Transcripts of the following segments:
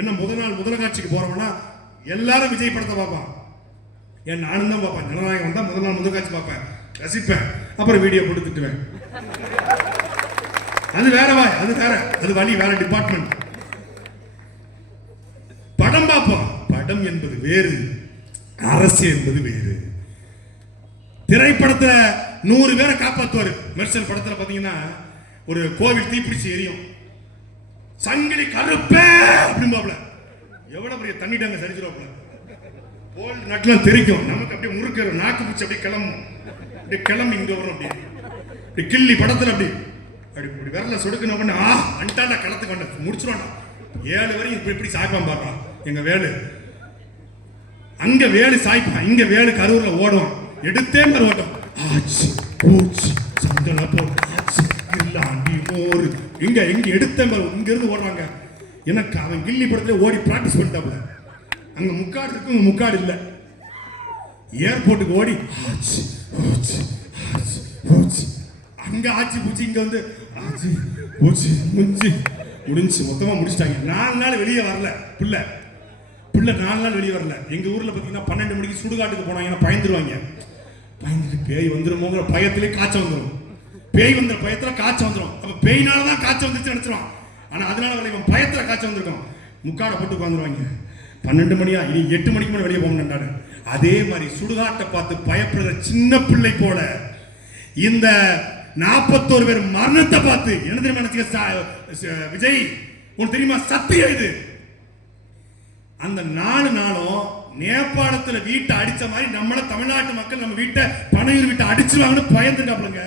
என்ன முதல் நாள் முதல காட்சிக்கு போறோம்னா எல்லாரும் விஜய் படத்தை பார்ப்பான் ஏன் நானும் தான் பார்ப்பேன். ஜனநாயகம் வந்தா முதல் நாள் முதல் காட்சி பார்ப்பேன். ரசிப்பேன். அப்புறம் வீடியோ போட்டு திட்டுவேன். அது வேற வாய் அது வேற. அது வழி வேற டிபார்ட்மெண்ட் படம் பார்ப்போம். படம் என்பது வேறு. அரசு என்பது வேறு. திரைப்படத்தில் நூறு பேரை காப்பாற்றுவார் மெர்சல் படத்தில் பார்த்தீங்கன்னா ஒரு கோவில் தீப்பிடிச்சு எரியும். சங்கிலி கருப்பே! அப்படிம்பாப்ல. எவ்வளவு பெரிய தண்ணி டங்க சரிச்சிருவாப்ல. போல் நட்டுலாம் தெரிக்கும். நமக்கு அப்படியே முறுக்கிற நாக்கு பிடிச்சி அப்படியே கிளம்பும். அப்படியே கிளம்பி இங்க வரும் அப்படியே. இப்படி கிள்ளி படத்துல அப்படி அப்படி இப்படி விரல சொடுக்கணும் பண்ண ஆ அண்டாண்டா களத்துக்கு வந்த முடிச்சிருவாண்டா ஏழு வரையும் இப்படி இப்படி சாய்ப்பான் பாடுறான் எங்க வேலு. அங்க வேலு சாய்ப்பான். இங்க வேலு கரூர்ல ஓடுவான். எடுத்தே மாதிரி ஓட்டம். ஆச்சு பூச்சி சந்தன போட்டாச்சு இல்லாண்டி மோர். இங்க இங்க எடுத்த இங்க இருந்து ஓடுறாங்க. எனக்கு அவன் கில்லி படத்துல ஓடி பிராக்டிஸ் பண்ணிட்டாப்ல அங்க முக்காடு இருக்கு முக்காடு இல்ல. ஏர்போர்ட்டுக்கு ஓடி ஆச்சு ஆச்சு அங்க ஆச்சு பூச்சி இங்க வந்து ஆச்சு பூச்சி முடிஞ்சு முடிஞ்சு மொத்தமா முடிச்சிட்டாங்க. நாலு நாள் வெளியே வரல பிள்ளை. பிள்ளை நாலு நாள் வெளியே வரல. எங்க ஊர்ல பாத்தீங்கன்னா பன்னெண்டு மணிக்கு சுடுகாட்டுக்கு போனாங்க பயந்துருவாங்க. பயந்துட்டு பேய் வந்துருமோங்கிற பயத்திலே காய்ச்சல் வந்துடும் பேய் வந்த பயத்துல காய்ச்சல் வந்துடும் அப்போ பேய்னால தான் காய்ச்சல் வந்துச்சு நினச்சிரும் ஆனால் அதனால வரல இவன் பயத்துல காய்ச்சல் வந்திருக்கும் முக்காடை போட்டு உட்காந்துருவாங்க பன்னெண்டு மணியா? இனி எட்டு மணிக்கு மேலே வெளியே போக அதே மாதிரி சுடுகாட்டை பார்த்து பயப்படுற சின்ன பிள்ளை போல இந்த நாற்பத்தோரு பேர் மரணத்தை பார்த்து என்ன தெரியுமா நினைச்சுக்க சா- விஜய் உனக்கு தெரியுமா சத்தியம் இது? அந்த நாலு நாளும் நேபாளத்துல வீட்டை அடிச்ச மாதிரி நம்மள தமிழ்நாட்டு மக்கள் நம்ம வீட்டை பனையூர் வீட்டை அடிச்சிருவாங்கன்னு பயந்துட்டாப்புலங்க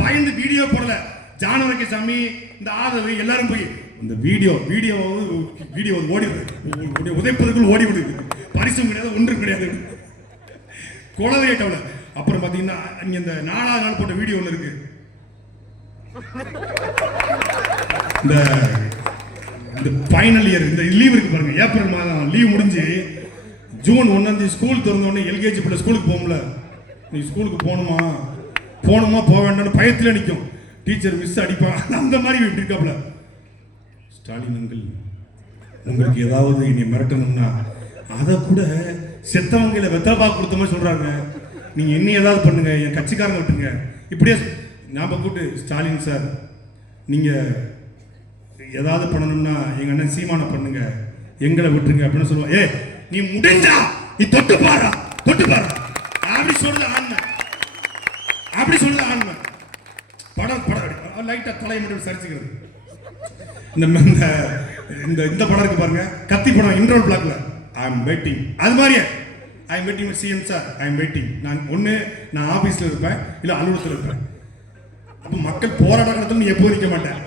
பயந்து வீடியோ போடல. ஜானவரக்கு சாமி இந்த ஆதரவு எல்லாரும் போய் இந்த வீடியோ வீடியோ வீடியோ ஓடி உதைப்பதற்குள் ஓடி விடுது பரிசும் கிடையாது ஒன்றும் கிடையாது. குளவையிட்டவள அப்புறம் பாத்தீங்கன்னா இங்கே இந்த நாலாவது நாள் போட்ட வீடியோ ஒன்று இருக்கு. இந்த இந்த ஃபைனல் இயர் இந்த லீவ் இருக்கு பாருங்க. ஏப்ரல் மாதம் லீவ் முடிஞ்சு ஜூன் ஒன்னாம் தேதி ஸ்கூல் திறந்த உடனே எல்கேஜி பிள்ளை ஸ்கூலுக்கு போகும்ல. நீ ஸ்கூலுக்கு போகணுமா? போகணுமா போக வேண்டாம்னு பயத்தில் நிற்கும் டீச்சர் மிஸ் அடிப்பான் அந்த மாதிரி இப்படி ஸ்டாலின் அங்கிள் உங்களுக்கு ஏதாவது இனி மிரட்டணும்னா அதை கூட செத்தவங்கள வெத்தலப்பா கொடுத்த மாதிரி நீங்கள் நீங்க என்ன ஏதாவது பண்ணுங்க என் கட்சிக்காரங்க விட்டுருங்க. இப்படியே ஞாபகம் கூட்டு ஸ்டாலின் சார் நீங்கள் ஏதாவது பண்ணணும்னா எங்கள் அண்ணன் சீமான பண்ணுங்க. எங்களை விட்டுருங்க அப்படின்னு சொல்லுவா ஏ நீ முடிஞ்சா நீ தொட்டு பாரு தொட்டு பாரு. அப்படி சொல்லுது அப்படி சொல்லுது ஆன்மை படம் படம் லைட்டா தொலை மட்டும் சரிச்சுக்கிறது இந்த இந்த இந்த இந்த படம் இருக்கு பாருங்க. கத்தி படம் இன்டர்வல் பிளாக்ல ஐ எம் வெயிட்டிங் அது மாதிரியே. I am waiting CM sir I am waiting நான் ஒன்று நான் ஆஃபீஸில் இருப்பேன் இல்லை அலுவலகத்தில் இருப்பேன். அப்போ மக்கள் போராட்ட நடத்தணும் நீ எப்போ இருக்க மாட்டேன்.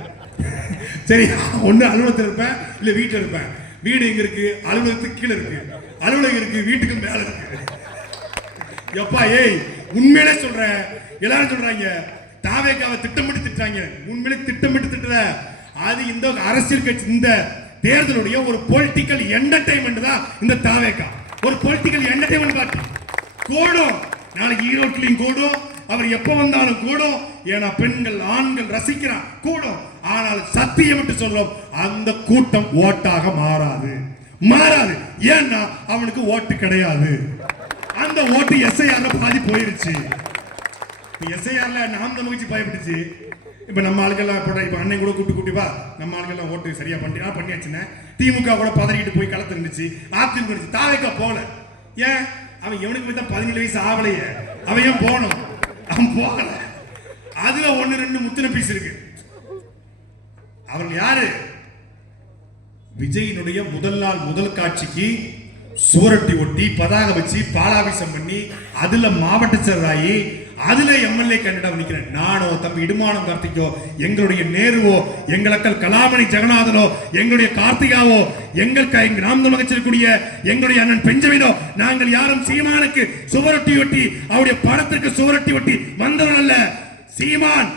சரி ஒன்று அலுவலகத்தில் இருப்பேன் இல்லை வீட்டில் இருப்பேன். வீடு எங்கே இருக்கு? அலுவலகத்துக்கு கீழே இருக்கு. அலுவலகம் இருக்கு வீட்டுக்கு மேலே இருக்கு. எப்பா ஏய் உண்மையிலே சொல்றேன். எல்லாரும் சொல்றாங்க தாவேக்காவை திட்டமிட்டு திட்டுறாங்க. உண்மையிலே திட்டமிட்டு திட்டுற. அது இந்த அரசியல் கட்சி இந்த தேர்தலுடைய ஒரு பொலிட்டிக்கல் என்டர்டைன்மெண்ட் தான் இந்த தாவேக்கா. ஒரு பொலிட்டிக்கல் என்டர்டைன்மெண்ட் பார்ட்டி கூடும் நாளைக்கு ஈரோட்லையும் கூடும் அவர் எப்ப வந்தாலும் கூடும் ஏன்னா பெண்கள் ஆண்கள் ரசிக்கிறான் கூடும் ஆனால் சத்தியம் விட்டு சொல்றோம் அந்த கூட்டம் ஓட்டாக மாறாது. மாறாது. ஏன்னா அவனுக்கு ஓட்டு கிடையாது. அந்த ஓட்டு எஸ்ஐஆர்ல பாதி போயிருச்சு. எஸ்ஐஆர்ல நாம் தமிழ்ச்சி பயப்பட்டுச்சு இப்ப நம்ம ஆளுக்கெல்லாம் இப்ப இப்ப அண்ணன் கூட கூட்டு கூட்டி வா. நம்ம ஆளுக்கெல்லாம் ஓட்டு சரியா பண்ணி ஆ, பண்ணியாச்சுன்னு திமுக கூட பதறிக்கிட்டு போய் களத்து இருந்துச்சு அதிமுக இருந்துச்சு தாவேக்கா போல ஏன்? அவன் எவனுக்கு போய் தான் பதினேழு வயசு ஆகலையே. அவன் ஏன் போகணும்? அவன் போகல. அதுல ஒண்ணு ரெண்டு முத்தின பீஸ் இருக்கு. அவர்கள் யாரு? விஜயினுடைய முதல் நாள் முதல் காட்சிக்கு சுவரொட்டி ஒட்டி பதாக வச்சு பாலாபிஷம் பண்ணி அதுல மாவட்ட செயலராகி அதுல எம்எல்ஏ கேண்டிடா நிக்கிறேன் நானோ தம்பி இடுமானம் கார்த்திகோ எங்களுடைய நேருவோ எங்களக்கள் கலாமணி ஜெகநாதனோ எங்களுடைய கார்த்திகாவோ எங்கள் கை நாம் தமிழகத்திற்குரிய எங்களுடைய அண்ணன் பெஞ்சமினோ நாங்கள் யாரும் சீமானுக்கு சுவரொட்டி ஒட்டி அவருடைய படத்திற்கு சுவரொட்டி ஒட்டி வந்தவன் அல்ல. சீமான்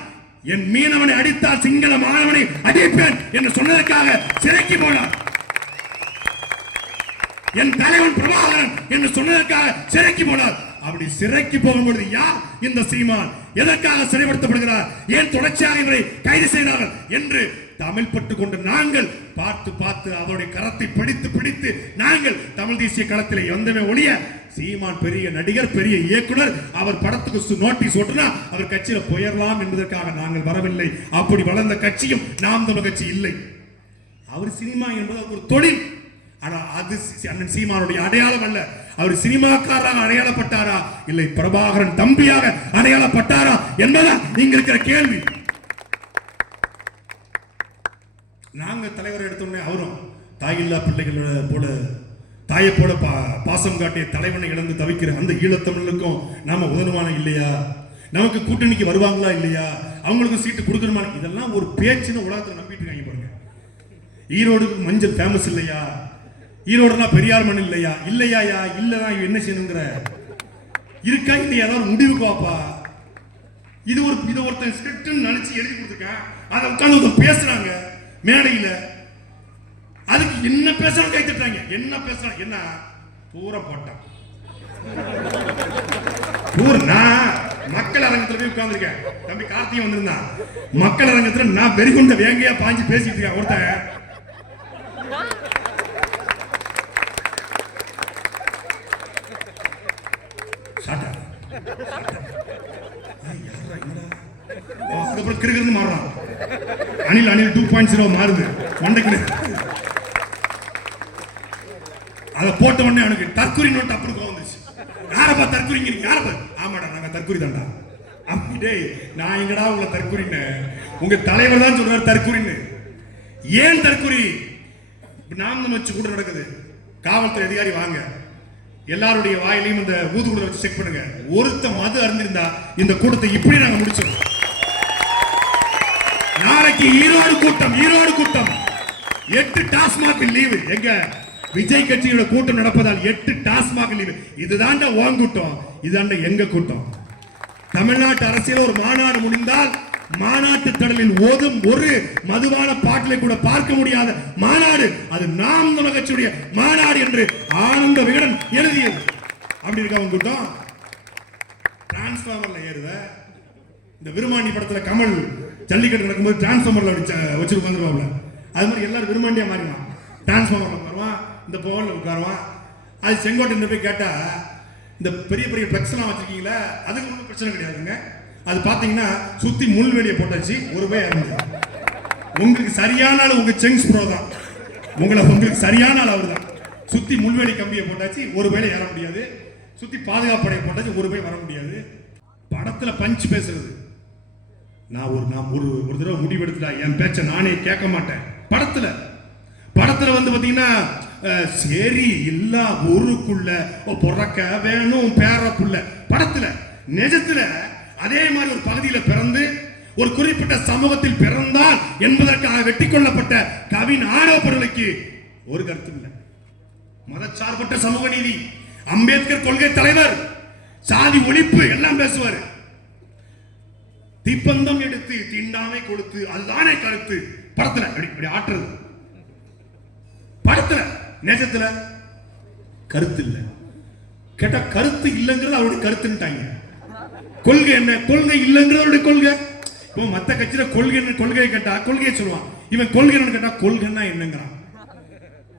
என் மீனவனை அடித்தால் சிங்கள மாணவனை அடிப்பேன் என்று சொன்னதற்காக சிறைக்கு போனான். என் தலைவன் பிரபாகரன் என்று சொன்னதற்காக சிறைக்கு போனார். அப்படி சிறைக்கு போகும்பொழுது யார் இந்த சீமான்? எதற்காக சிறைப்படுத்தப்படுகிறார்? ஏன் தொடர்ச்சியாக இவரை கைது செய்தார்கள்? என்று தமிழ் பட்டு கொண்டு நாங்கள் பார்த்து பார்த்து அவருடைய கரத்தை பிடித்து பிடித்து நாங்கள் தமிழ் தேசிய களத்தில் வந்தமே ஒழிய சீமான் பெரிய நடிகர் பெரிய இயக்குனர் அவர் படத்துக்கு நோட்டீஸ் ஓட்டுனா அவர் கட்சியில புயரலாம் என்பதற்காக நாங்கள் வரவில்லை. அப்படி வளர்ந்த கட்சியும் நாம் தமிழ் கட்சி இல்லை. அவர் சினிமா என்பது ஒரு தொழில். ஆனா அது அண்ணன் சீமானுடைய அடையாளம் அல்ல. அவர் சினிமாக்காரராக அடையாளப்பட்டாரா? இல்லை பிரபாகரன் தம்பியாக அடையாளப்பட்டாரா என்பதா இங்க இருக்கிற கேள்வி. நாங்க தலைவர் எடுத்தோடனே அவரும் தாயில்லா பிள்ளைகள் போல தாயை போல பா பாசம் காட்டிய தலைவனை இழந்து தவிக்கிற அந்த ஈழத்தமிழுக்கும் நாம உதவுமான இல்லையா? நமக்கு கூட்டணிக்கு வருவாங்களா இல்லையா? அவங்களுக்கு சீட்டு கொடுக்கணுமா இதெல்லாம் ஒரு பேச்சுன்னு உலகத்தை நம்பிட்டு இருக்காங்க பாருங்க. ஈரோடு மஞ்சள் ஃபேமஸ் இல்லையா? ஈரோடுனா பெரியார் மண் இல்லையா? இல்லையாயா இல்லதான் என்ன செய்யணுங்கிற? இருக்கா இல்லையா? ஏதாவது முடிவுக்கு வாப்பா. இது ஒரு இது ஒருத்தன் ஸ்கிரிப்ட்னு நினைச்சு எழுதி கொடுத்துருக்கேன். அதை உட்கார்ந்து ஒருத்தன் பேசுறாங்க. மேடையில. அதுக்கு என்ன பேசுறாங்க கை தட்டுறாங்க. என்ன பேசுறாங்க என்ன? பூரா போட்டான். பூரா? நான் மக்கள் அரங்கத்துல போய் உட்கார்ந்திருக்கேன். தம்பி கார்த்திகை வந்திருந்தான். மக்கள் அரங்கத்துல நான் வெறிகுண்ட வேங்கையா பாஞ்சு பேசிட்டு இருக்கேன். ஒருத்தன் சாட்டா அதுக்கப்புறம் கிருகிருந்து மாறுறான். அணில் அணில் டூ பாயிண்ட் ஜீரோ மாறுது. மண்டைக்கு அதை போட்ட உடனே அவனுக்கு தற்கொலை நோட்டு அப்புறம் கோவம் வந்துச்சு யாரப்பா தற்கொலைங்க யாரப்பா ஆமாடா நாங்க தற்கொலை தான்டா. அப்படி டேய் நான் எங்கடா உங்களை தற்குறின்னு உங்க தலைவர் தான் சொல்றாரு தற்கொலைன்னு. ஏன் தற்கொலை? நாம் வச்சு கூட நடக்குது. காவல்துறை அதிகாரி வாங்க. எல்லாருடைய வாயிலையும் இந்த ஊதுகுடலை வச்சு செக் பண்ணுங்க. ஒருத்த மது அறிந்திருந்தா இந்த கூட்டத்தை இப்படி நாங்க முடிச்சோம் நாளைக்கு ஈரோடு கூட்டம் ஈரோடு கூட்டம். எட்டு டாஸ்மாக் லீவு. எங்க விஜய் கட்சியோட கூட்டம் நடப்பதால் எட்டு டாஸ்மாக் லீவு. இதுதான்டா உன் கூட்டம். இதுதான்டா எங்க கூட்டம். தமிழ்நாட்டு அரசியல் ஒரு மாநாடு முடிந்தால் மாநாட்டு கடலில் ஓதும் ஒரு மதுவான பாட்டிலை கூட பார்க்க முடியாத மாநாடு. அது நாம் தமிழ் மாநாடு என்று ஆனந்த விகடன் எழுதியது. அப்படி இருக்கா உங்க கூட்டம் டிரான்ஸ்பார்மர்ல ஏறுத. இந்த விருமாண்டி படத்துல கமல் ஜல்லிக்கட்டு நடக்கும்போது டிரான்ஸ்ஃபார்மர்ல வச்சு உட்காந்துருவாப்ல அது மாதிரி எல்லாரும் விருமாண்டியா மாறிடுவான். டிரான்ஸ்ஃபார்மர்ல உட்காருவான் இந்த போன்ல உட்காருவான். அது செங்கோட்டை போய் கேட்டா இந்த பெரிய பெரிய ஃபிளக்ஸ் எல்லாம் வச்சிருக்கீங்களா அதுக்கு ஒன்றும் பிரச்சனை கிடையாதுங்க. அது பாத்தீங்கன்னா சுத்தி முள்வேலியை போட்டாச்சு ஒரு போய் இறந்து உங்களுக்கு சரியான ஆள் உங்க செங்ஸ் ப்ரோ தான். உங்களை உங்களுக்கு சரியான ஆள் அவர் தான். சுத்தி முள்வேலி கம்பியை போட்டாச்சு ஒரு வேலை ஏற முடியாது. சுத்தி பாதுகாப்படையை போட்டாச்சு ஒரு போய் வர முடியாது. படத்துல பஞ்ச் பேசுறது. நான் ஒரு நான் ஒரு ஒரு தடவை முடிவெடுத்துட்டா என் பேச்ச நானே கேட்க மாட்டேன். படத்துல. படத்துல வந்து பாத்தீங்கன்னா சரி எல்லா ஊருக்குள்ள ஓ, பிறக்க வேணும் பேரக்குள்ள. படத்துல நிஜத்துல அதே மாதிரி ஒரு பகுதியில பிறந்து ஒரு குறிப்பிட்ட சமூகத்தில் பிறந்தால் என்பதற்காக வெட்டி கொள்ளப்பட்ட கவின் ஆடவர்களுக்கு ஒரு கருத்து இல்லை. மதச்சார்பற்ற சமூக நீதி அம்பேத்கர் கொள்கை தலைவர் சாதி ஒழிப்பு எல்லாம் பேசுவாரு. தீப்பந்தம் எடுத்து தீண்டாமை கொடுத்து அதுதானே கருத்து. படத்துல இப்படி ஆற்றுறது படத்துல நேசத்துல கருத்து இல்லை. கேட்டா கருத்து இல்லைங்கிறது அவருடைய கருத்துட்டாங்க கொள்கை என்ன? கொள்கை இல்லைங்கிறது கொள்கை. இப்போ மத்த கட்சியில கொள்கை என்ன? கொள்கையை கேட்டா கொள்கையை சொல்லுவான். இவன் கொள்கை என்னன்னு கேட்டா கொள்கைன்னா என்னங்கிறான்.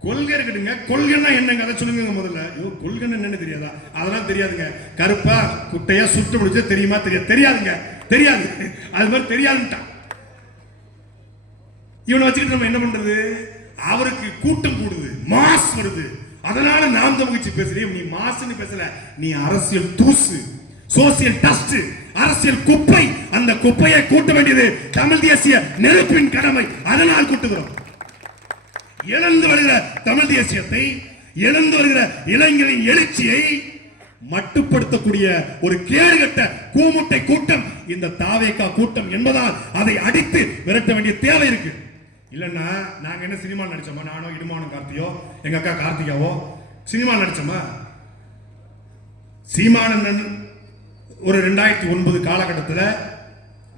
கொள்கை இருக்கட்டுங்க கொள்கைன்னா என்னங்க? அதை சொல்லுங்க முதல்ல. ஐயோ என்னன்னு தெரியாதா? அதெல்லாம் தெரியாதுங்க. கருப்பா குட்டையா சுட்டு முடிச்சா தெரியுமா? தெரியாது. தெரியாதுங்க. தெரியாது. அது மாதிரி தெரியாதுன்ட்டான். இவனை வச்சுக்கிட்டு நம்ம என்ன பண்றது? அவருக்கு கூட்டம் கூடுது. மாஸ் வருது. அதனால நாம் தமிழ்ச்சி பேசுறேன். நீ மாசுன்னு பேசல. நீ அரசியல் தூசு. சோசியல் டஸ்ட் அரசியல் குப்பை அந்த குப்பையை கூட்ட வேண்டியது தமிழ் தேசிய நெருப்பின் கடமை. அதனால் கூட்டுகிறோம். இழந்து வருகிற தமிழ் தேசியத்தை இழந்து வருகிற இளைஞரின் எழுச்சியை மட்டுப்படுத்தக்கூடிய ஒரு கேடுகட்ட கூமுட்டை கூட்டம் இந்த தாவேக்கா கூட்டம் என்பதால் அதை அடித்து விரட்ட வேண்டிய தேவை இருக்கு. இல்லைன்னா நாங்க என்ன சினிமா நடிச்சோமா? நானோ இடுமானம் கார்த்தியோ எங்க அக்கா கார்த்திகாவோ சினிமா நடிச்சோமா? சீமானந்தன் ஒரு ரெண்டாயிரத்தி ஒன்பது காலகட்டத்தில்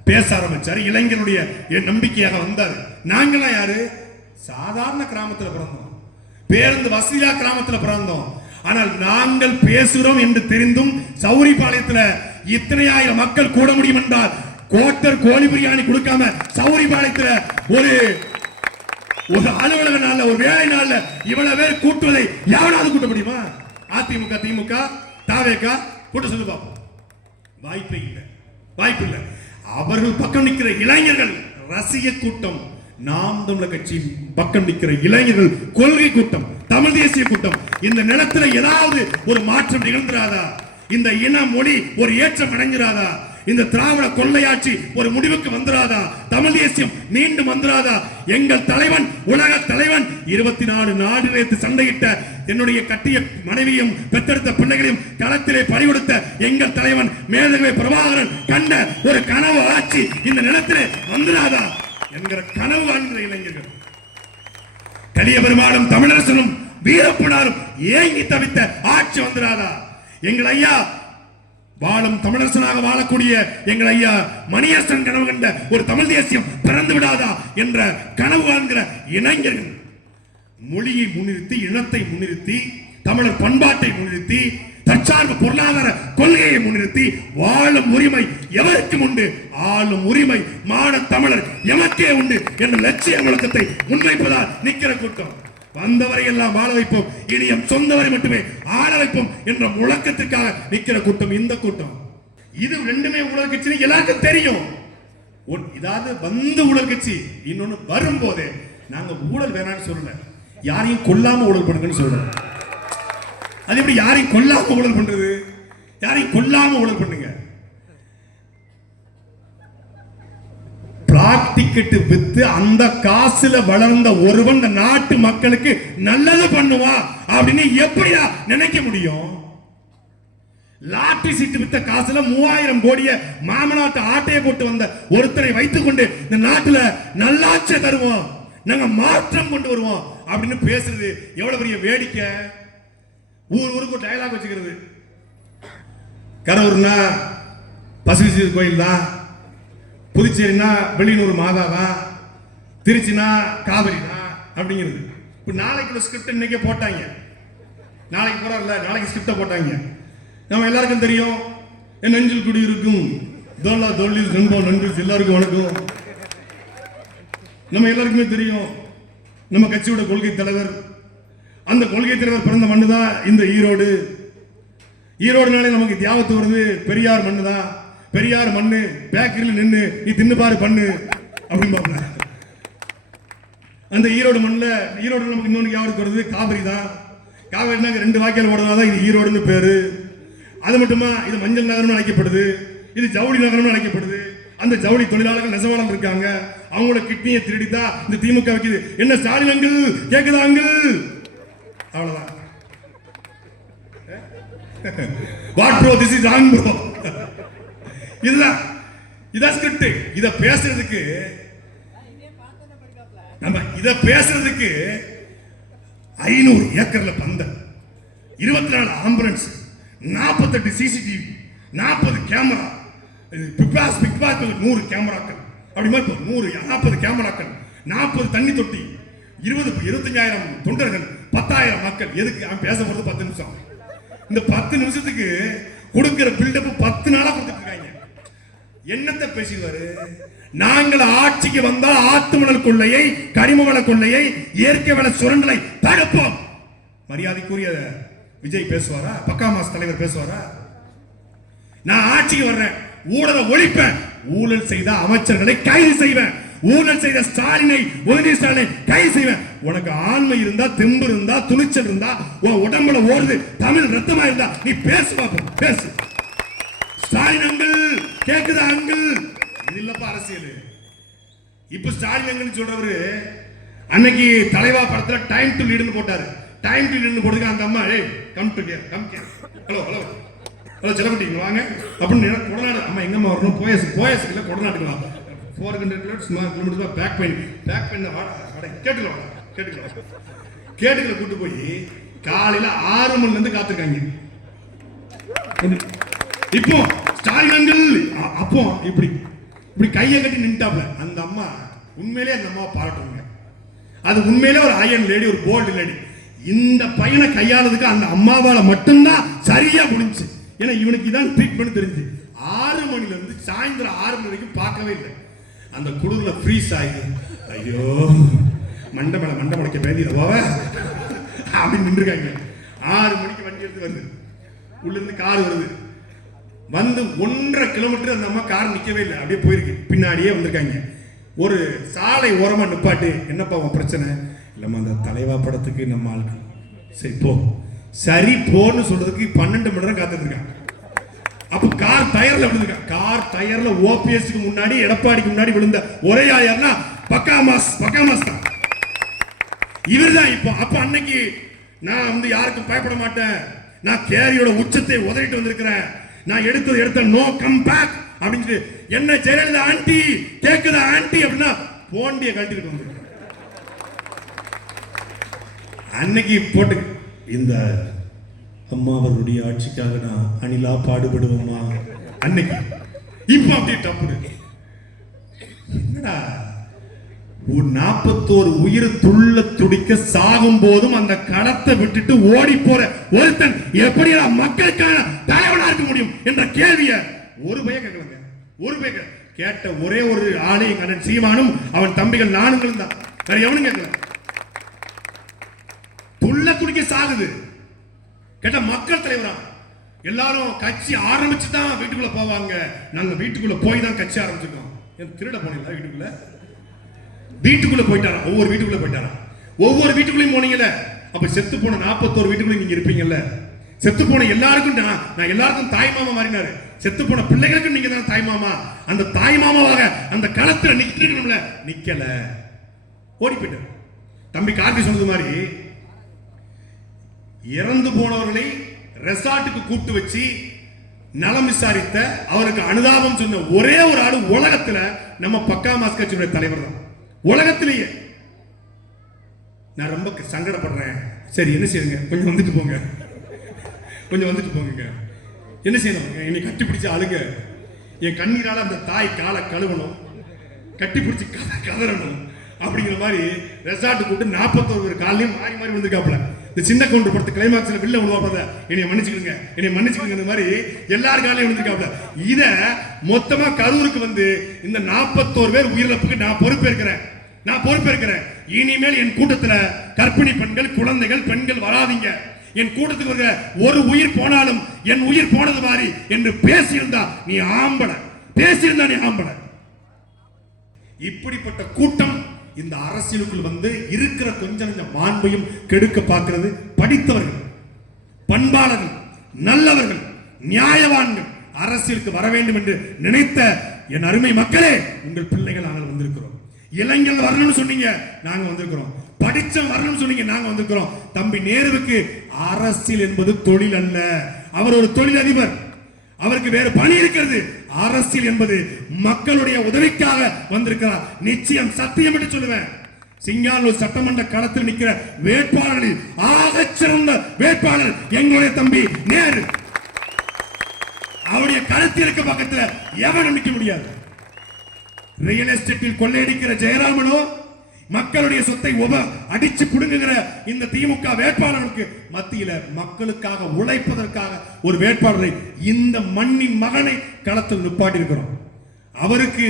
பேச ஆரம்பிச்சாரு. இளைஞருடைய என் நம்பிக்கையாக வந்தார். நாங்களாம் யாரு? சாதாரண கிராமத்துல பிறந்தோம். பேருந்து வசதியா கிராமத்துல பிறந்தோம். ஆனால் நாங்கள் பேசுகிறோம் என்று தெரிந்தும் சௌரிபாளையத்துல இத்தனை ஆயிரம் மக்கள் கூட முடியும் என்றால் கோட்டர் கோழி பிரியாணி கொடுக்காம சௌரிபாளையத்தில் ஒரு ஒரு அலுவலக நாள்ல ஒரு வேலை நாள்ல இவ்வளவு பேர் கூட்டுவதை யாராவது கூட்ட முடியுமா? அதிமுக திமுக தாவேக்கா கூட்ட சொல்லி பார்ப்போம். வாய்ப்பே இல்லை. வாய்ப்பு இல்லை. அவர்கள் பக்கம் நிற்கிற இளைஞர்கள் ரசிக கூட்டம் நாம் தமிழர் கட்சி பக்கம் நிற்கிற இளைஞர்கள் கொள்கை கூட்டம் தமிழ் தேசிய கூட்டம் இந்த நிலத்துல ஏதாவது ஒரு மாற்றம் நிகழ்ந்துராதா? இந்த இன மொழி ஒரு ஏற்றம் அடைஞ்சிராதா இந்த திராவிட கொள்ளையாட்சி ஒரு முடிவுக்கு வந்துராதா? தமிழ் தேசியம் மீண்டும் வந்துராதா? எங்கள் தலைவன் உலக தலைவன் இருபத்தி நாலு நாடு நேற்று சண்டையிட்ட என்னுடைய கட்டிய மனைவியும் பெத்தெடுத்த பிள்ளைகளையும் களத்திலே பறிகொடுத்த எங்கள் தலைவன் மேதகவை பிரபாகரன் கண்ட ஒரு கனவு ஆட்சி இந்த நிலத்திலே வந்துராதா? என்கிற கனவு வாழ்கிற இளைஞர்கள். கலிய பெருமாளும் தமிழரசனும் வீரப்பனாரும் ஏங்கி தவித்த ஆட்சி வந்துராதா? எங்கள் ஐயா வாழும் தமிழரசனாக வாழக்கூடிய எங்கள் ஐயா மணியரசன் கனவு கண்ட ஒரு தமிழ் தேசியம் பிறந்து விடாதா என்ற கனவு காண்கிற இளைஞர்கள். மொழியை முன்னிறுத்தி இனத்தை முன்னிறுத்தி தமிழர் பண்பாட்டை முன்னிறுத்தி தற்சார்பு பொருளாதார கொள்கையை முன்னிறுத்தி வாழும் உரிமை எவருக்கும் உண்டு? ஆளும் உரிமை மாட தமிழர் எமக்கே உண்டு என்ற லட்சிய முழக்கத்தை முன்வைப்பதால் நிற்கிற கூட்டம். வந்தவரை எல்லாம் வாழ வைப்போம். இனியம் சொந்தவரை மட்டுமே ஆள வைப்போம் என்ற முழக்கத்திற்காக நிக்கிற கூட்டம் இந்த கூட்டம். இது ரெண்டுமே ஊழல் எல்லாருக்கும் தெரியும். ஒன்- இதாவது வந்து ஊழல் கட்சி இன்னொன்னு வரும்போதே நாங்க ஊழல் வேணாம்னு சொல்லல. யாரையும் கொல்லாம ஊழல் பண்ணுங்கன்னு சொல்றோம் அது எப்படி யாரையும் கொல்லாம ஊழல் பண்றது? யாரையும் கொல்லாம ஊழல் பண்ணுங்க. பிளாக் வித்து அந்த காசுல வளர்ந்த ஒருவன் இந்த நாட்டு மக்களுக்கு நல்லது பண்ணுவா அப்படின்னு எப்படியா நினைக்க முடியும்? லாட்டரி சீட்டு வித்த காசுல மூவாயிரம் கோடிய மாமனாட்டு ஆட்டையை போட்டு வந்த ஒருத்தரை வைத்துக் கொண்டு இந்த நாட்டுல நல்லாட்சியை தருவோம் நாங்க மாற்றம் கொண்டு வருவோம் அப்படின்னு பேசுறது எவ்வளவு பெரிய வேடிக்கை? ஊர் ஊருக்கு டயலாக் வச்சுக்கிறது. கரூர்னா பசுவிசி கோயில் தான் புதுச்சேரினா வெளியூர் மாதா தான் திருச்சினா காவிரி தான் அப்படிங்கிறது. இப்போ நாளைக்கு ஒரு ஸ்கிரிப்ட் இன்னைக்கே போட்டாங்க. நாளைக்கு போறாருல நாளைக்கு ஸ்கிரிப்டை போட்டாங்க. நம்ம எல்லாருக்கும் தெரியும் என் நெஞ்சில் குடி இருக்கும். தோல்லா தோல்லில் நண்பம் நன்றி. எல்லாருக்கும் வணக்கம். நம்ம எல்லாருக்குமே தெரியும் நம்ம கட்சியோட கொள்கை தலைவர். அந்த கொள்கை தலைவர் பிறந்த மண்ணு தான் இந்த ஈரோடு. ஈரோடுனாலே நமக்கு தியாகத்து வருது பெரியார் மண்ணு தான் பெரியார் மண்ணு பேக்கரியில் நின்று நீ தின்னு பாரு பண்ணு. அப்படின்னு அந்த ஈரோடு மண்ணில் ஈரோடு நமக்கு இன்னொன்று யாருக்கு வருது காவிரி தான். காவிரினாங்க ரெண்டு வாக்கியால் ஓடுறதா தான் இது ஈரோடுன்னு பேரு. அது மட்டுமா இது மஞ்சள் நகரம்னு அழைக்கப்படுது. இது ஜவுளி நகரம்னு அழைக்கப்படுது. அந்த ஜவுளி தொழிலாளர்கள் நெசவாளம் இருக்காங்க. அவங்களோட கிட்னியை திருடித்தா இந்த திமுக வைக்குது. என்ன ஸ்டாலின் அங்கிள்? கேக்குதா அங்கிள்? அவ்வளவுதான். What bro this is wrong bro இதுதான் இதான் ஸ்கிரிப்ட் இத பேசுறதுக்கு நம்ம இத பேசுறதுக்கு ஐநூறு ஏக்கர்ல பந்தல் இருபத்தி நாலு ஆம்புலன்ஸ் நாற்பத்தெட்டு சிசிடிவி நாற்பது கேமரா பிக்பாஸ் பிக்பாஸ் நூறு கேமராக்கள் அப்படி மாதிரி நூறு நாற்பது கேமராக்கள் நாற்பது தண்ணி தொட்டி இருபது இருபத்தஞ்சாயிரம் தொண்டர்கள் பத்தாயிரம் மக்கள். எதுக்கு? அவன் பேச போகிறது பத்து நிமிஷம். இந்த பத்து நிமிஷத்துக்கு கொடுக்குற பில்டப் பத்து நாளா கொடுத்துட்டு இருக்காங்க. என்னத்தை பேசுவாரு நாங்கள் ஆட்சிக்கு வந்தா ஆத்துமணல் கொள்ளையை கனிம வள கொள்ளையை இயற்கை வள சுரண்டலை தடுப்போம். மரியாதைக்குரிய விஜய் பேசுவாரா? பக்கா மாஸ் தலைவர் பேசுவாரா? நான் ஆட்சிக்கு வர்றேன் ஊழலை ஒழிப்பேன். ஊழல் செய்த அமைச்சர்களை கைது செய்வேன். ஊழல் செய்த ஸ்டாலினை உதவி ஸ்டாலினை கைது செய்வேன். உனக்கு ஆண்மை இருந்தா தெம்பு இருந்தா துணிச்சல் இருந்தா உன் உடம்புல ஓடுது தமிழ் ரத்தமா இருந்தா நீ பேசு பாப்போம் பேசு. ஸ்டாலின் அங்கிள்! கேக்குதா அங்கிள் இது இல்லப்பா அரசியல். இப்ப ஸ்டாலின் எங்கன்னு சொல்றவரு அன்னைக்கு தலைவா படத்துல டைம் டு லீடுன்னு போட்டாரு. டைம் டு லீடுன்னு போடுங்க அந்த அம்மா ஏய் come to care come care hello hello hello செலவட்டி வாங்க. அப்படின்னு எனக்கு கொடநாடு. அம்மா எங்கம்மா வரணும்? போயஸ் போயஸ் இல்ல கொடநாட்டுக்கு வாங்க four hundred kilometres kilometre back pain back pain வாடா கேட்டுக்கலாம் கேட்டுக்கலாம் கேட்டுக்கல கூட்டு போய் காலையில ஆறு மணில இருந்து காத்திருக்காங்க. இப்போ ஸ்டாலின் அங்கிள் அ- அப்போ இப்படி இப்படி கையை கட்டி நின்ட்டாப்ல அந்த அம்மா உண்மையிலே அந்த அம்மா பாராட்டுவாங்க. அது உண்மையிலே ஒரு அயன் லேடி ஒரு போல்டு லேடி இந்த பையனை கையாளதுக்கு அந்த அம்மாவால மட்டும்தான் சரியா முடிஞ்சு. ஏன்னா இவனுக்கு இதான் ட்ரீட்மெண்ட் தெரிஞ்சு. ஆறு மணில இருந்து சாயந்தரம் ஆறு மணி வரைக்கும் பார்க்கவே இல்லை. அந்த குளிர்ல ஃப்ரீஸ் ஆகி ஐயோ மண்டை மேல மண்டை முடைக்க பேதியில போவ. அப்படின்னு நின்றுருக்காங்க. ஆறு மணிக்கு வண்டி எடுத்து வருது. உள்ள இருந்து கார் வருது. வந்து ஒன்றரை கிலோமீட்டர் அந்த அம்மா கார் நிற்கவே இல்லை. அப்படியே போயிருக்கு. பின்னாடியே வந்திருக்காங்க. ஒரு சாலை ஓரமா நிப்பாட்டு. என்னப்பா உன் பிரச்சனை? இல்லைம்மா அந்த தலைவா படத்துக்கு நம்ம ஆளுக்கு சரி போ. சரி போன்னு சொல்றதுக்கு பன்னெண்டு மணி நேரம் காத்துட்டு அப்போ கார் டயர்ல விழுந்துருக்கா. கார் டயர்ல ஓபிஎஸ்க்கு முன்னாடி எடப்பாடிக்கு முன்னாடி விழுந்த ஒரே ஆயர்னா பக்கா மாஸ் பக்கா மாஸ் தான். இவர்தான் இப்போ. அப்போ அன்னைக்கு நான் வந்து யாருக்கும் பயப்பட மாட்டேன். நான் கேரியோட உச்சத்தை உதறிட்டு வந்திருக்கிறேன். நான் எடுத்தது எடுத்த நோ கம் பேக் அப்படின்னு சொல்லி, என்ன ஜெயலலிதா ஆண்டி கேக்குதா ஆண்டி? அப்படின்னா போண்டிய கழட்டிட்டு அன்னைக்கு போட்டு இந்த அம்மா அவர்களுடைய ஆட்சிக்காக நான் அணிலா பாடுபடுவோமா? அன்னைக்கு இப்போ அப்படியே டப்புனு. என்னடா? நாற்பத்தோரு உயிர் துள்ள துடிக்க சாகும் போதும் அந்த களத்தை விட்டுட்டு ஓடி போற ஒருத்தன் எப்படி மக்களுக்கான தலைவனா இருக்க முடியும் என்ற கேள்விய ஒரு பையன் கேட்கலங்க. ஒரு பையன் கேட்ட ஒரே ஒரு ஆணை கண்ணன் சீமானும் அவன் தம்பிகள் நானுங்களும் தான். வேற எவனும் கேட்கல. துள்ள துடிக்க சாகுது. கேட்ட மக்கள் தலைவரா? எல்லாரும் கட்சி ஆரம்பிச்சு தான் வீட்டுக்குள்ள போவாங்க. நாங்க வீட்டுக்குள்ள போய் தான் கட்சி ஆரம்பிச்சிருக்கோம். திருட போனீங்களா வீட்டுக்குள்ள? வீட்டுக்குள்ள போயிட்டாராம். ஒவ்வொரு வீட்டுக்குள்ள போயிட்டாராம். ஒவ்வொரு வீட்டுக்குள்ளேயும் போனீங்கல்ல? அப்ப செத்து போன நாற்பத்தோரு வீட்டுக்குள்ள நீங்க இருப்பீங்கல்ல? செத்து போன எல்லாருக்கும் நான் நான் எல்லாருக்கும் தாய் மாமா மாறினாரு. செத்து போன பிள்ளைகளுக்கும் நீங்க தான் தாய் மாமா. அந்த தாய் மாமாவாக அந்த களத்துல நிக்கணும்ல நிக்கல. ஓடி போயிட்டார். தம்பி கார்த்தி சொன்னது மாதிரி இறந்து போனவர்களை ரெசார்ட்டுக்கு கூப்பிட்டு வச்சு நலம் விசாரித்த அவருக்கு அனுதாபம் சொன்ன ஒரே ஒரு ஆடு உலகத்துல நம்ம பக்கா மாஸ் கட்சியுடைய தலைவர் தான். உலகத்திலேயே. நான் ரொம்ப சங்கடப்படுறேன். சரி என்ன செய்யுங்க? கொஞ்சம் வந்துட்டு போங்க. கொஞ்சம் வந்துட்டு போங்க என்ன செய்யணும்? என்னை கட்டி பிடிச்சு அழுங்க என் கண்ணீரால் அந்த தாய் காலை கழுவணும். கட்டி பிடிச்சி கத கதறணும். அப்படிங்கிற மாதிரி ரெசார்ட் கூப்பிட்டு நாற்பத்தோரு பேர் காலையும் மாறி மாறி வந்திருக்காப்புல இந்த சின்ன கவுண்டர் படத்து கிளைமாக்ஸ்ல வெளில விழுவாப்பத என்னை மன்னிச்சுக்கோங்க என்னை மன்னிச்சுக்கோங்க இந்த மாதிரி எல்லார் காலையும் வந்திருக்காப்புல இத மொத்தமா கரூருக்கு வந்து இந்த நாற்பத்தோரு பேர் உயிரிழப்புக்கு நான் பொறுப்பேற்கிறேன். நான் பொறுப்பேற்கிறேன். இனிமேல் என் கூட்டத்துல கர்ப்பிணி பெண்கள் குழந்தைகள் பெண்கள் வராதீங்க. என் கூட்டத்துக்கு வருகிற ஒரு உயிர் போனாலும் என் உயிர் போனது மாதிரி என்று பேசியிருந்தா நீ ஆம்பள. பேசியிருந்தா நீ ஆம்பள. இப்படிப்பட்ட கூட்டம் இந்த அரசியலுக்குள் வந்து இருக்கிற கொஞ்சம் கொஞ்சம் மாண்பையும் கெடுக்க பார்க்கிறது படித்தவர்கள் பண்பாளர்கள் நல்லவர்கள் நியாயவான்கள் அரசியலுக்கு வர வேண்டும் என்று நினைத்த என் அருமை மக்களே உங்கள் பிள்ளைகள் நாங்கள் வந்திருக்கிறோம். இளைஞர்கள் வரணும்னு சொன்னீங்க நாங்க வந்திருக்கிறோம். படிச்ச வரணும்னு சொன்னீங்க நாங்க வந்திருக்கிறோம். தம்பி நேருவுக்கு அரசியல் என்பது தொழில் அல்ல. அவர் ஒரு தொழிலதிபர். அவருக்கு வேறு பணி இருக்கிறது. அரசியல் என்பது மக்களுடைய உதவிக்காக வந்திருக்கிறார். நிச்சயம் சத்தியம் என்று சொல்லுவேன். சிங்கானூர் சட்டமன்ற களத்தில் நிற்கிற வேட்பாளர்களில் ஆக சிறந்த வேட்பாளர் எங்களுடைய தம்பி நேரு. அவருடைய இருக்க பக்கத்துல எவனும் நிக்க முடியாது? ரியல் எஸ்டேட்டில் கொள்ளையடிக்கிற ஜெயராமனோ மக்களுடைய சொத்தை உப அடிச்சு புடுங்குகிற இந்த திமுக வேட்பாளர்களுக்கு மத்தியில மக்களுக்காக உழைப்பதற்காக ஒரு வேட்பாளரை இந்த மண்ணின் மகனை களத்தில் நிப்பாட்டி இருக்கிறோம் அவருக்கு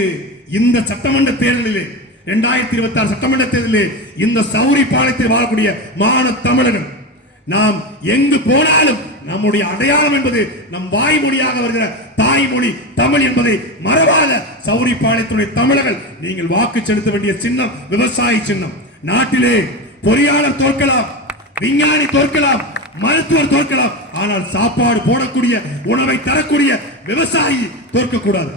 இந்த சட்டமன்ற தேர்தலிலே இரண்டாயிரத்தி இருபத்தி ஆறு சட்டமன்ற தேர்தலில் இந்த சௌரி பாலத்தில் வாழக்கூடிய மான தமிழர்கள் நாம் எங்கு போனாலும் நம்முடைய அடையாளம் என்பது நம் வாய்மொழியாக வருகிற தாய்மொழி தமிழ் என்பதை மறவாத சௌரிப்பாளையத்துடைய தமிழர்கள் நீங்கள் வாக்கு செலுத்த வேண்டிய சின்னம் விவசாய சின்னம். நாட்டிலே பொறியாளர் தோற்கலாம் விஞ்ஞானி தோற்கலாம் மருத்துவர் தோற்கலாம் ஆனால் சாப்பாடு போடக்கூடிய உணவை தரக்கூடிய விவசாயி தோற்கக்கூடாது.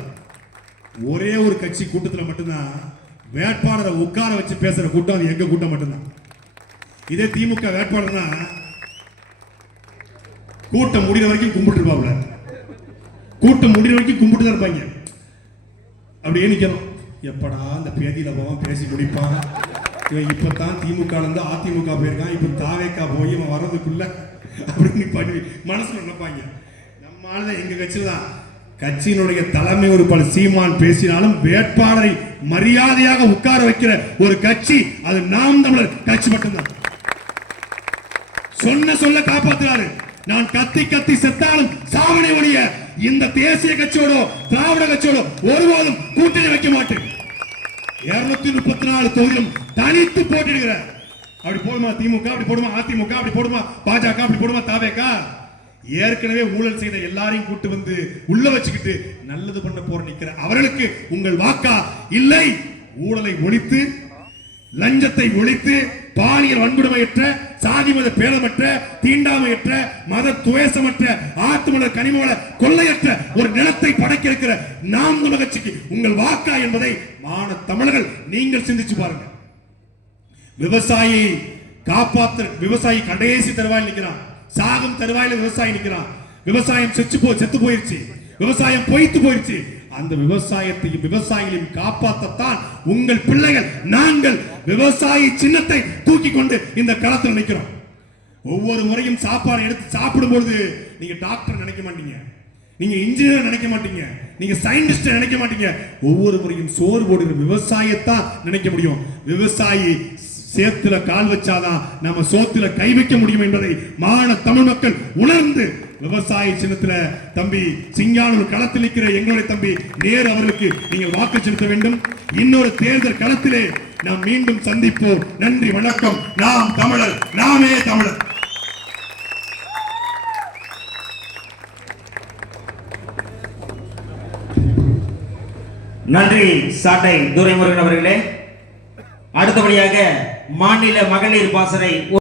ஒரே ஒரு கட்சி கூட்டத்தில் மட்டும்தான் வேட்பாளரை உட்கார வச்சு பேசுற கூட்டம் அது எங்க கூட்டம் மட்டும்தான். இதே திமுக வேட்பாளர்னா கூட்டம் முடிகிற வரைக்கும் கும்பிட்டு இருப்பாப்ல கூட்டம் முடிவு வரைக்கும் கும்பிட்டு தான் இருப்பாங்க. அப்படியே நிக்கணும். எப்படா அந்த பேதியில போவான் பேசி முடிப்பான். இவன் இப்பதான் திமுக ல இருந்து அதிமுக போயிருக்கான். இப்போ தாவேக்கா போய் இவன் வர்றதுக்குள்ள அப்படின்னு பண்ணி மனசில் நினைப்பாங்க. நம்ம ஆளுதான் எங்க கட்சியில் தான். கட்சியினுடைய தலைமை ஒரு பல சீமான் பேசினாலும் வேட்பாளரை மரியாதையாக உட்கார வைக்கிற ஒரு கட்சி அது நாம் தமிழர் கட்சி மட்டும்தான். சொன்ன சொல்ல காப்பாத்துறாரு. நான் கத்தி கத்தி செத்தாலும் சாவனை ஒழிய இந்த தேசிய கட்சியோட திராவிட கட்சியோட ஒருபோதும் கூட்டணி வைக்க மாட்டேன். இருநூத்தி முப்பத்தி நாலு தொகுதியிலும் தனித்து போட்டிடுகிற அப்படி போடுமா திமுக? அப்படி போடுமா அதிமுக? அப்படி போடுமா பாஜக? அப்படி போடுமா தாவேக்கா? ஏற்கனவே ஊழல் செய்த எல்லாரையும் கூட்டு வந்து உள்ள வச்சுக்கிட்டு நல்லது பண்ண போற நிக்கிற அவர்களுக்கு உங்கள் வாக்கா? இல்லை. ஊழலை ஒழித்து லஞ்சத்தை ஒழித்து பாலியல் வன்கொடுமையற்ற சாதி மத பேதமற்ற தீண்டாமையற்ற மத துவேசமற்ற ஆத்துமல கனிமவள கொள்ளையற்ற ஒரு நிலத்தை படைக்க இருக்கிற நாம் கட்சிக்கு உங்கள் வாக்கா என்பதை மான தமிழர்கள் நீங்கள் சிந்திச்சு பாருங்க. விவசாயி காப்பாத்த விவசாயி கடைசி தருவாயில் நிக்கிறான். சாகும் தருவாயில விவசாயி நிக்கிறான். விவசாயம் செத்து போ செத்து போயிருச்சு. விவசாயம் பொய்த்து போயிருச்சு. அந்த விவசாயத்தையும் விவசாயிகளையும் காப்பாற்றத்தான் உங்கள் பிள்ளைகள் நாங்கள் விவசாயி சின்னத்தை தூக்கி கொண்டு இந்த களத்தில் நிற்கிறோம். ஒவ்வொரு முறையும் சாப்பாடு எடுத்து சாப்பிடும் பொழுது நீங்க டாக்டர் நினைக்க மாட்டீங்க. நீங்க இன்ஜினியர் நினைக்க மாட்டீங்க. நீங்க சயின்டிஸ்ட் நினைக்க மாட்டீங்க. ஒவ்வொரு முறையும் சோறு போடுகிற விவசாயத்தான் நினைக்க முடியும். விவசாயி சேத்துல கால் வச்சாதான் நம்ம சோத்துல கை வைக்க முடியும் என்பதை மான தமிழ் மக்கள் உணர்ந்து விவசாய சின்னத்துல தம்பி சிங்கானூர் களத்தில் நிற்கிற எங்களுடைய தம்பி நேரு அவர்களுக்கு நீங்கள் வாக்கு செலுத்த வேண்டும். இன்னொரு தேர்தல் களத்திலே நாம் மீண்டும் சந்திப்போம். நன்றி வணக்கம். நாம் தமிழர். நாமே தமிழர். நன்றி சாட்டை துரைமுருகன் அவர்களே. அடுத்தபடியாக மாநில மகளிர் பாசறை